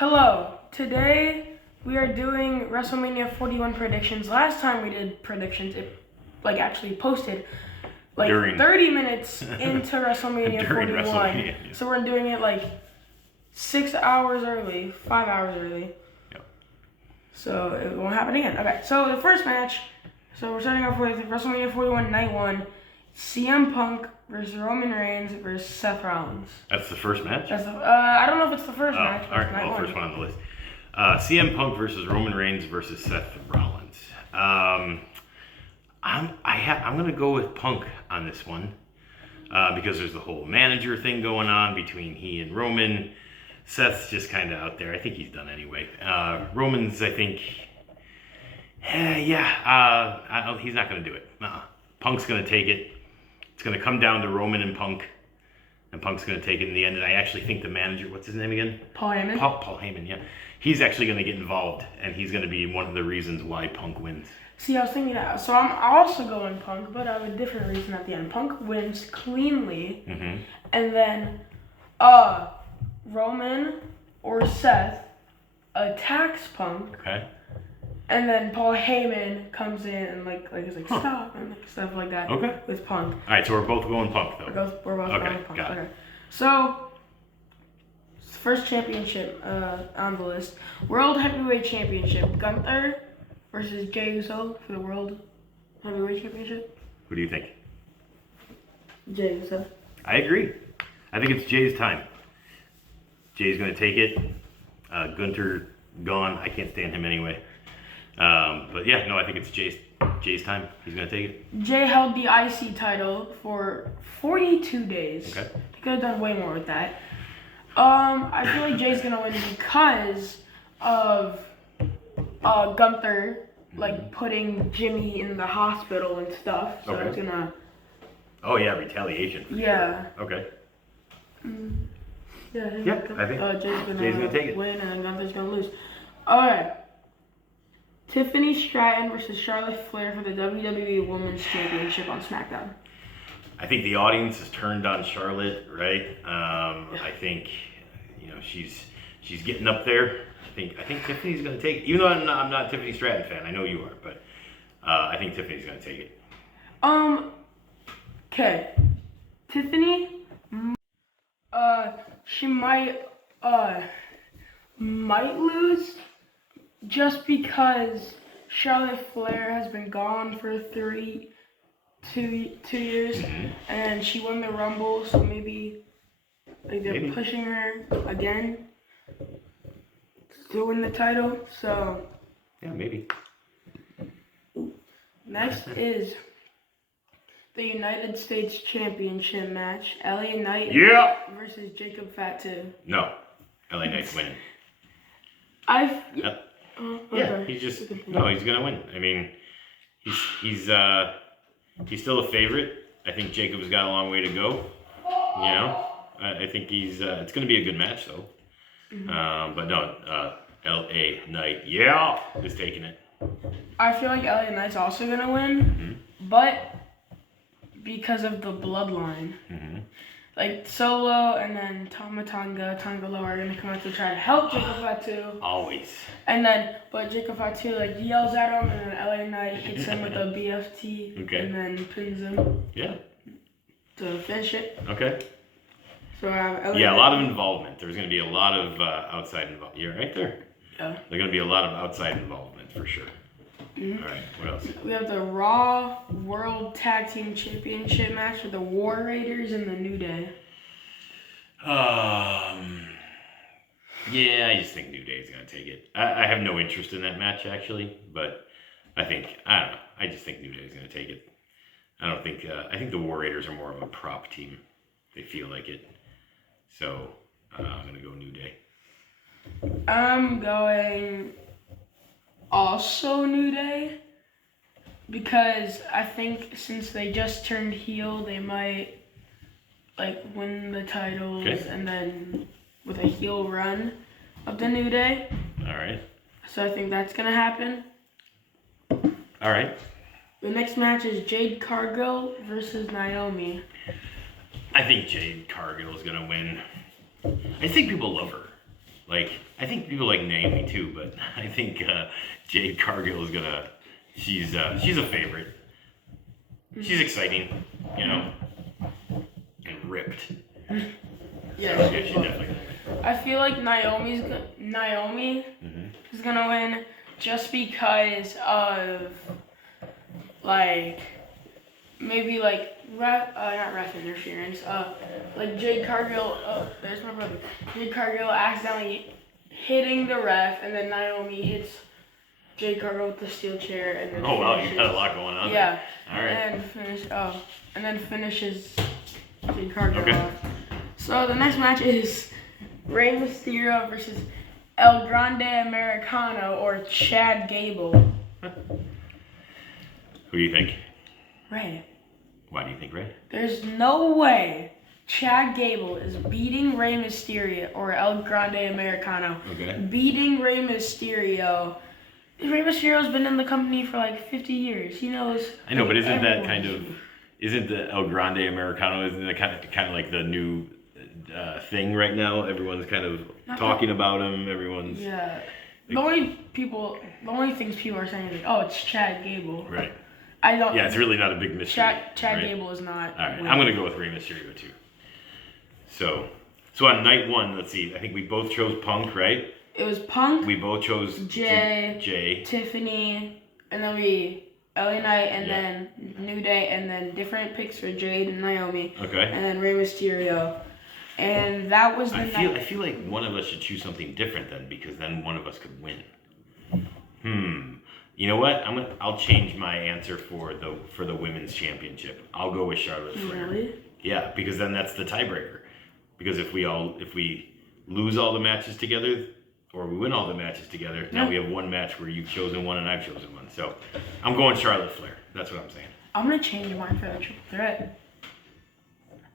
Hello, today we are doing Wrestlemania 41 predictions. Last time we did predictions, it actually posted During 30 minutes into Wrestlemania 41. WrestleMania, yeah. So we're doing it 6 hours early, 5 hours early. Yep. So it won't happen again. Okay, so the first match, so we're starting off with WrestleMania 41 Night 1, CM Punk versus Roman Reigns versus Seth Rollins. That's the first match? That's I don't know if it's the first match. All right, well, first one on the list. CM Punk versus Roman Reigns versus Seth Rollins. I'm going to go with Punk on this one because there's the whole manager thing going on between he and Roman. Seth's just kind of out there. I think he's done anyway. Roman's, I think, he's not going to do it. Punk's going to take it. It's going to come down to Roman and Punk's going to take it in the end. And I actually think the manager, what's his name again? Paul Heyman. Paul Heyman, yeah. He's actually going to get involved, and he's going to be one of the reasons why Punk wins. See, I was thinking that. So I'm also going Punk, but I have a different reason at the end. Punk wins cleanly, and then Roman or Seth attacks Punk. Okay. And then Paul Heyman comes in and stop and stuff like that. Okay. With Punk. All right, so we're both going Punk though. We're both going Punk. Got it. Okay. So first championship on the list: World Heavyweight Championship. Gunther versus Jey Uso for the World Heavyweight Championship. Who do you think? Jey Uso. I agree. I think it's Jay's time. Jay's going to take it. Gunther gone. I can't stand him anyway. But yeah, no, I think it's Jay's time. He's going to take it. Jay held the IC title for 42 days. Okay. He could have done way more with that. I feel like Jay's going to win because of Gunther putting Jimmy in the hospital and stuff. So it's going to... Oh yeah, retaliation. Yeah. Sure. Okay. Yeah, I think Jay's gonna take it. Win and Gunther's gonna lose. Alright. Tiffany Stratton versus Charlotte Flair for the WWE Women's Championship on SmackDown. I think the audience has turned on Charlotte, right? I think she's getting up there. I think Tiffany's gonna take it. Even though I'm not a Tiffany Stratton fan, I know you are, but I think Tiffany's gonna take it. Okay. Tiffany, she might lose just because Charlotte Flair has been gone for 2 years, and she won the Rumble, so maybe they're pushing her again to win the title. So yeah, maybe. Next is the United States Championship match. LA Knight versus Jacob Fatu. No. LA Knight's winning. Okay. He's gonna win. I mean, he's still a favorite. I think Jacob's got a long way to go. I think it's gonna be a good match though. But no, LA Knight, is taking it. I feel like LA Knight's also gonna win, but because of the bloodline. Solo and then Tonga Loa are gonna come out to try to help Jacob Fatu. Always. But Jacob Fatu yells at him, and then LA Knight hits him with a BFT, and then pins him. Yeah. To finish it. Okay. So a lot of involvement. There's gonna be a lot of outside involvement. You're right there. Yeah. There's gonna be a lot of outside involvement for sure. All right, what else? We have the Raw World Tag Team Championship match with the War Raiders and the New Day. Yeah, I just think New Day's gonna take it. I have no interest in that match actually, but I don't know. I just think New Day's gonna take it. I think the War Raiders are more of a prop team. They feel like it. So I'm gonna go New Day. I'm going also New Day, because I think since they just turned heel, they might win the titles, and then with a heel run of the New Day. All right. So I think that's gonna happen. All right. The next match is Jade Cargill versus Naomi. I think Jade Cargill is gonna win. I think people love her. Like, I think people like Naomi too, but I think Jade Cargill is gonna. She's a favorite. She's exciting, you know, and ripped. Yeah, So, yeah, she definitely. I feel like Naomi is gonna win just because of like maybe like not ref interference. Like Jade Cargill. There's my brother. Jade Cargill accidentally hitting the ref, and then Naomi hits Jade Cargill with the steel chair, and then Oh wow, you got a lot going on. Yeah. There. All right. And then finishes Jade Cargill Okay. off. So the next match is Rey Mysterio versus El Grande Americano or Chad Gable. Who do you think? Rey. Why do you think Rey? There's no way Chad Gable is beating Rey Mysterio or El Grande Americano. Okay. Beating Rey Mysterio. Rey Mysterio's been in the company for like 50 years. He knows. I know, but isn't that everyone. kind of, isn't the El Grande Americano, isn't that kind of like the new thing right now? Everyone's kind of talking about him. Everyone's. Yeah. The only things people are saying is like, oh, it's Chad Gable. Right. I don't. Yeah, it's really not a big mystery. Chad right? Gable is not. All right, winning. I'm gonna go with Rey Mysterio too. So on night one, let's see. I think we both chose Punk, right? It was Punk. We both chose Jay, Tiffany, and then LA Knight, and then New Day, and then different picks for Jade and Naomi. Okay. And then Rey Mysterio, and that was the night. I feel like one of us should choose something different then, because then one of us could win. You know what? I'll change my answer for the women's championship. I'll go with Charlotte Flair. Really? Yeah, because then that's the tiebreaker. Because if we lose all the matches together, or we win all the matches together, now we have one match where you've chosen one and I've chosen one. So I'm going Charlotte Flair. That's what I'm saying. I'm gonna change mine for the triple threat.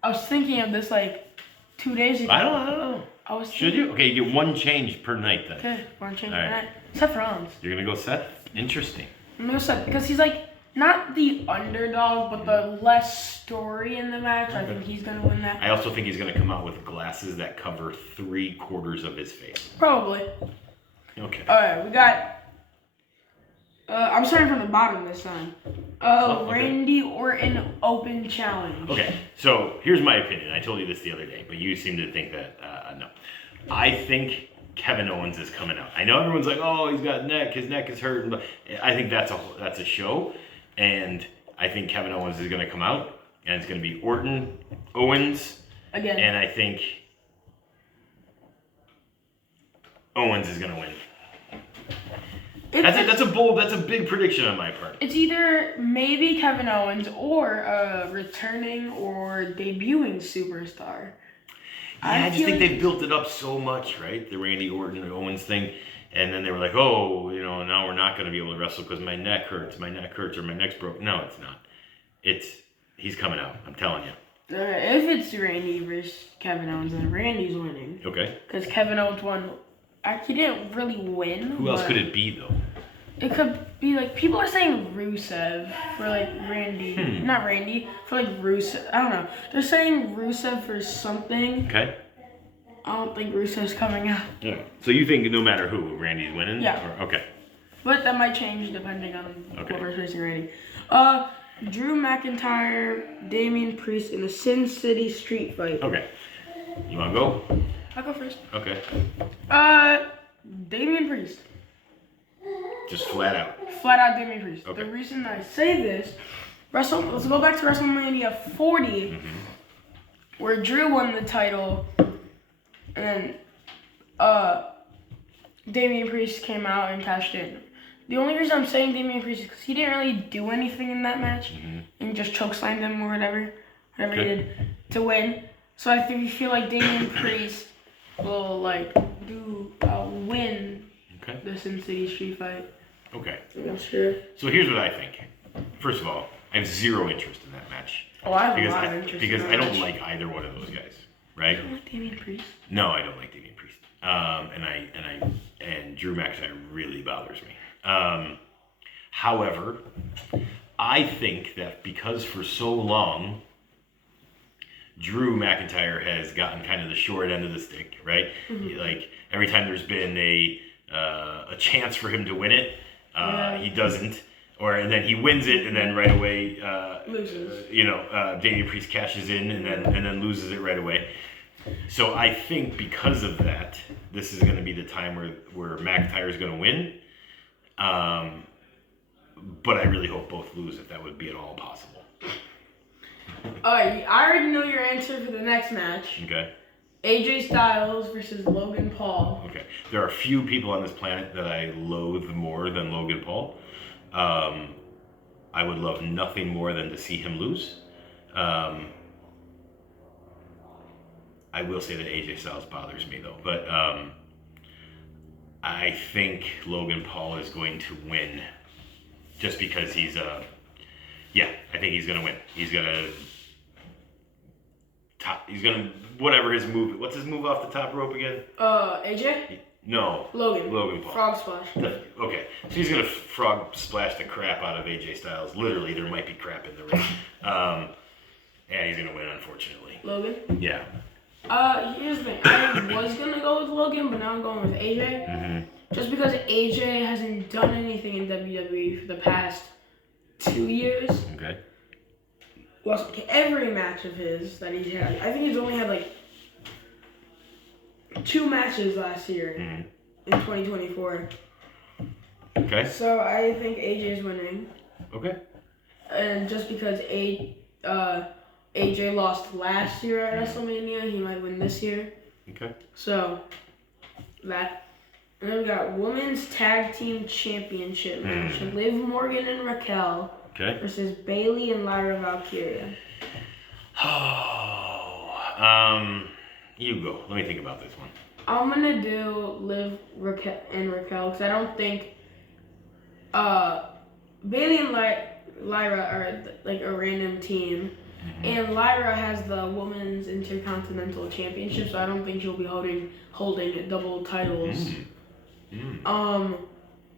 I was thinking of this like 2 days ago. I don't know. Should you? Okay, you get one change per night then. Okay, want to change All right. that? Seth Rollins. You're gonna go Seth? Interesting. I'm gonna Seth because he's like not the underdog, but the less story in the match. I think he's gonna win that. I also think he's gonna come out with glasses that cover 3/4 of his face. Probably. Okay. All right, we got. I'm starting from the bottom this time. Okay. Randy Orton Open Challenge. Okay, so here's my opinion. I told you this the other day, but you seem to think that no. I think Kevin Owens is coming out. I know everyone's like, oh, he's got his neck is hurt, but I think that's a show, and I think Kevin Owens is going to come out, and it's going to be Orton, Owens, Again. and I think Owens is going to win. That's a big prediction on my part. It's either maybe Kevin Owens or a returning or debuting superstar. Yeah, I just think they've built it up so much, right? The Randy Orton and Owens thing. And then they were like, oh, now we're not going to be able to wrestle because my neck hurts, or my neck's broke. No, it's not. He's coming out. I'm telling you. If it's Randy versus Kevin Owens, then Randy's winning. Okay. Because Kevin Owens won. He didn't really win. Who else could it be, though? It could be like, people are saying Rusev for like Randy. Not Randy, for like Rusev. I don't know. They're saying Rusev for something. Okay. I don't think Rusev's coming out. Yeah. So you think no matter who, Randy's winning? Yeah. Okay. But that might change depending on whoever's facing Randy. Drew McIntyre, Damian Priest in a Sin City street fight. Okay. You want to go? I'll go first. Okay. Damian Priest. Just flat out. Flat out Damian Priest. Okay. The reason I say this, let's go back to WrestleMania 40, where Drew won the title, and Damian Priest came out and cashed in. The only reason I'm saying Damian Priest is because he didn't really do anything in that match, and just chokeslammed him or whatever he did to win. So I feel like Damian Priest will win the Sin City street fight. Okay. I'm not sure. So here's what I think. First of all, I have zero interest in that match. Oh, I have a lot of interest because in that I don't match. like either one of those guys, right? You don't like Damian Priest? No, I don't like Damian Priest. And Drew McIntyre really bothers me. However, I think that because for so long Drew McIntyre has gotten kind of the short end of the stick, right? Like every time there's been a chance for him to win it, he doesn't, and then he wins it, and then right away, loses. Damian Priest cashes in and then loses it right away. So I think because of that, this is going to be the time where McIntyre is going to win. But I really hope both lose if that would be at all possible. I already know your answer for the next match. Okay. AJ Styles versus Logan Paul. Okay. There are few people on this planet that I loathe more than Logan Paul. I would love nothing more than to see him lose. I will say that AJ Styles bothers me though, but I think Logan Paul is going to win, just because I think he's gonna win. He's gonna whatever his move. What's his move off the top rope again? AJ? No. Logan Paul. Frog splash. Okay, so he's gonna frog splash the crap out of AJ Styles. Literally, there might be crap in the ring. And he's gonna win, unfortunately. Logan? Yeah. Here's the thing. I was gonna go with Logan, but now I'm going with AJ. Just because AJ hasn't done anything in WWE for the past 2 years. Okay. Lost every match of his that he's had. I think he's only had like 2 matches last year in 2024. Okay. So I think AJ is winning. Okay. And just because AJ lost last year at Wrestlemania, he might win this year. Okay. So that. And then we got Women's Tag Team Championship match. Liv Morgan and Raquel versus Bayley and Lyra Valkyria. You go. Let me think about this one. I'm gonna do Liv and Raquel because I don't think Bayley and Lyra are like a random team. And Lyra has the Women's Intercontinental Championship, so I don't think she'll be holding double titles.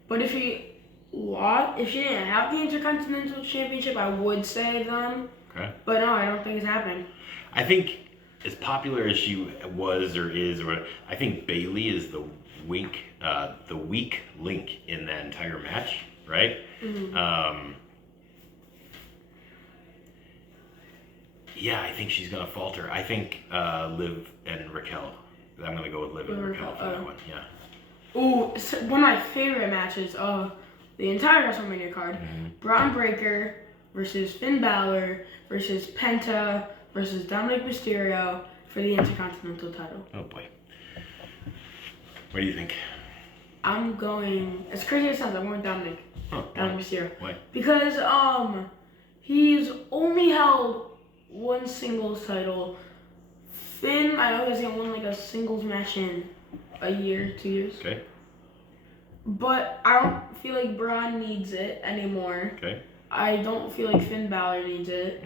But if she didn't have the Intercontinental Championship, I would say them. Okay. But no, I don't think it's happening. I think as popular as she was or is, I think Bayley is the weak link in that entire match, right? Yeah, I think she's gonna falter. I think Liv and Raquel. I'm gonna go with Liv and Raquel for that one. Yeah. Ooh, one of my favorite matches of the entire WrestleMania card: Braun Breaker versus Finn Balor versus Penta versus Dominic Mysterio for the Intercontinental title. Oh boy. What do you think? I'm going. As crazy as it sounds, I'm going Dominic. Dominic Mysterio. Why? Because he's only held one singles title. Finn, I know he's gonna win like a singles match in a year, 2 years. Okay. But I don't feel like Braun needs it anymore. Okay. I don't feel like Finn Balor needs it.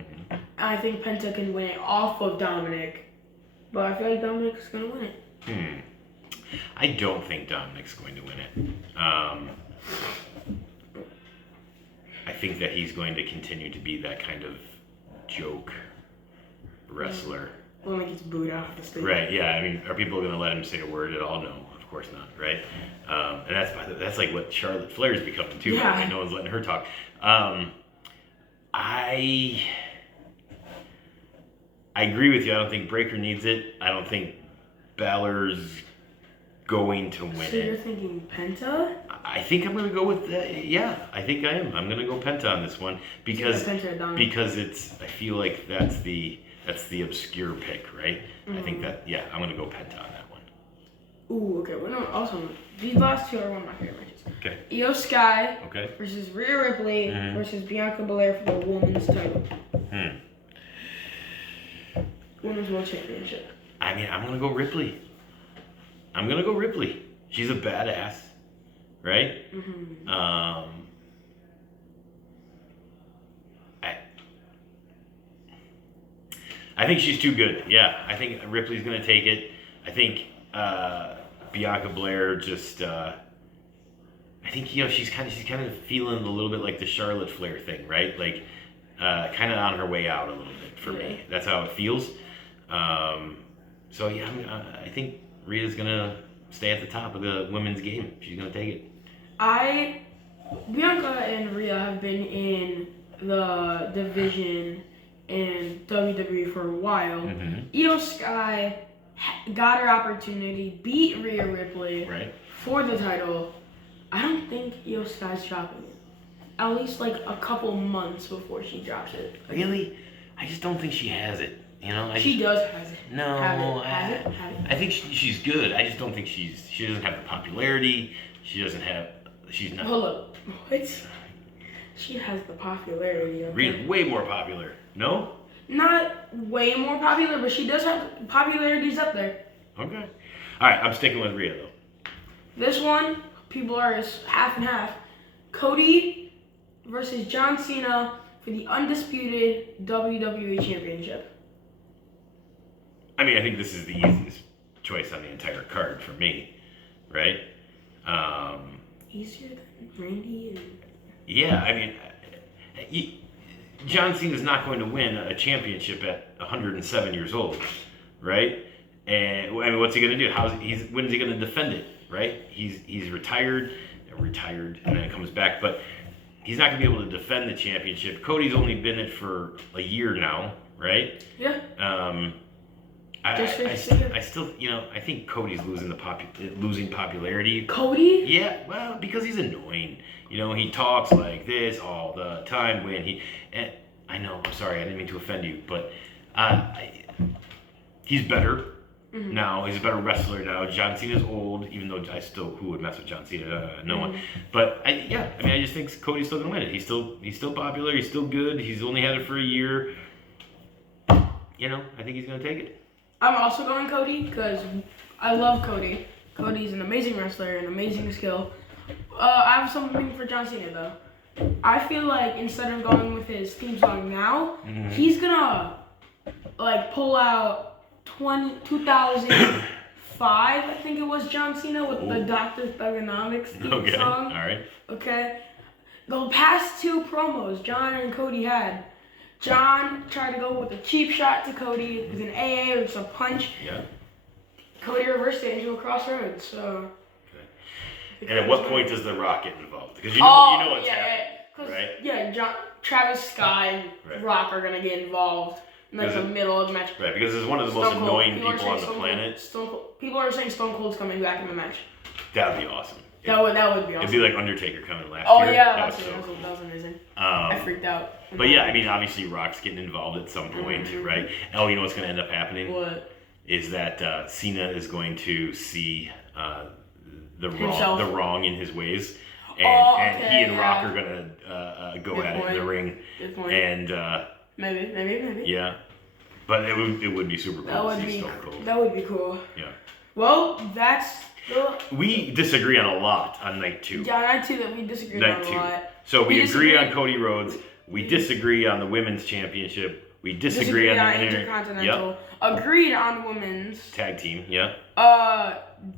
I think Penta can win it off of Dominic. But I feel like Dominic's gonna win it. I don't think Dominic's going to win it. I think that he's going to continue to be that kind of joke wrestler. Well, like he's booed out of the stage. Right, yeah. I mean, are people going to let him say a word at all? No, of course not, right? And that's like what Charlotte Flair's becoming too. Yeah. Right? No one's letting her talk. I agree with you. I don't think Breaker needs it. I don't think Balor's going to win So you're it. thinking Penta? I think I'm going to go with yeah, I think I am. I'm going to go Penta on this one because Penta or Dominic? because I feel like that's the obscure pick, right? I think that I'm going to go Penta on that one. Ooh, okay. Well, no, also, these last two are one of my favorite matches. Okay. Io Sky Okay. versus Rhea Ripley versus Bianca Belair for the women's title. Women's World Championship. I mean, I'm going to go Ripley. She's a badass, right? I think she's too good. Yeah, I think Ripley's going to take it. I think Bianca Belair just I think she's kind of feeling a little bit like the Charlotte Flair thing, right? Like kind of on her way out a little bit for me. That's how it feels. So yeah, I think Rhea's gonna stay at the top of the women's game. She's gonna take it. Bianca and Rhea have been in the division in WWE for a while. Mm-hmm. Io Sky got her opportunity, beat Rhea Ripley Right. for the title. I don't think Io Sky's dropping it. At least like a couple months before she drops it. Really? I just don't think she has it. She does has it. No, Have it. I think she's good. I just don't think she doesn't have the popularity. She's not. Hold up. What? She has the popularity. Rhea's way more popular. No? Not way more popular, but she does have popularities up there. Okay. All right, I'm sticking with Rhea though. This one, people are half and half. Cody versus John Cena for the undisputed WWE Championship. I mean, I think this is the easiest choice on the entire card for me, right? Easier than Randy and... Yeah, I mean, John Cena's not going to win a championship at 107 years old, right? And I mean, what's he going to do? When is he going to defend it, right? He's retired, and then comes back, but he's not going to be able to defend the championship. Cody's only been it for a year now, right? Yeah. I still, I think Cody's losing popularity. Cody? Yeah, well, because he's annoying. He talks like this all the time and I know, I'm sorry, I didn't mean to offend you, but he's better now. He's a better wrestler now. John Cena's old, even though who would mess with John Cena? No one. But I just think Cody's still gonna win it. He's still popular. He's still good. He's only had it for a year. I think he's gonna take it. I'm also going Cody because I love Cody. Cody's an amazing wrestler, an amazing skill. I have something for John Cena though. I feel like instead of going with his theme song now, he's gonna pull out 2005, I think it was, John Cena with the Dr. Thugonomics theme song. All right. Okay. The past two promos John and Cody had, John tried to go with a cheap shot to Cody. It was an AA or just a punch. Yeah. Cody reversed it into a crossroads. So. Okay. And at what point does The Rock get involved? Because you know what's happening, right? Yeah, Travis Scott and Rock are gonna get involved in the middle of the match. Right, because it's one of the most annoying people on the planet. People are saying Stone Cold's coming back in the match. That would be awesome. That would be awesome. It'd be like Undertaker coming last year. Oh yeah, that was amazing. I freaked out. But yeah, I mean, obviously Rock's getting involved at some point, right? Oh, you know what's going to end up happening? What? Is that Cena is going to see the wrong in his ways, and he and Rock are going to go at it in the ring. Good point. And maybe. Yeah, but it would be super cool to see Stone Cold. That would be cool. Yeah. Well, we disagree on a lot on night 2. Yeah, night 2 that we disagree on a lot. So we agree on Cody Rhodes. We disagree on the women's championship. We disagree on the Intercontinental. Yep. Agreed on women's tag team. Yeah.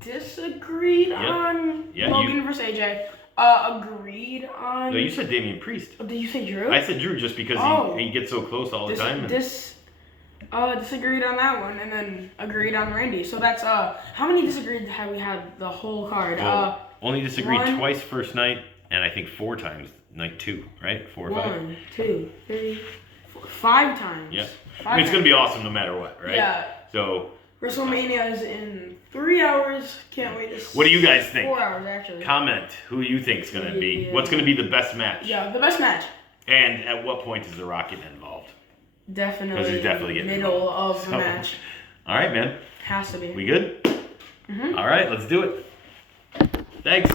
Disagreed on Logan versus AJ. Agreed on. No, you said Damian Priest. Oh, did you say Drew? I said Drew just because he gets so close all the time. Disagreed on that one, and then agreed on Randy. So that's how many disagreed have we had the whole card? Well, only disagreed twice first night, and I think 4 times night 2, right? 4 or 5. 1, 2, 3, 4, 5 times. Yeah. I mean, it's gonna be awesome no matter what, right? Yeah. So WrestleMania is in 3 hours. Can't wait to see. What do you guys think? 4 hours, actually. Comment who you think is gonna be. What's gonna be the best match? Yeah, the best match. And at what point is The Rock getting involved? Definitely. Because he's definitely getting middle of the match. All right, man. Has to be. We good? All right, let's do it. Thanks.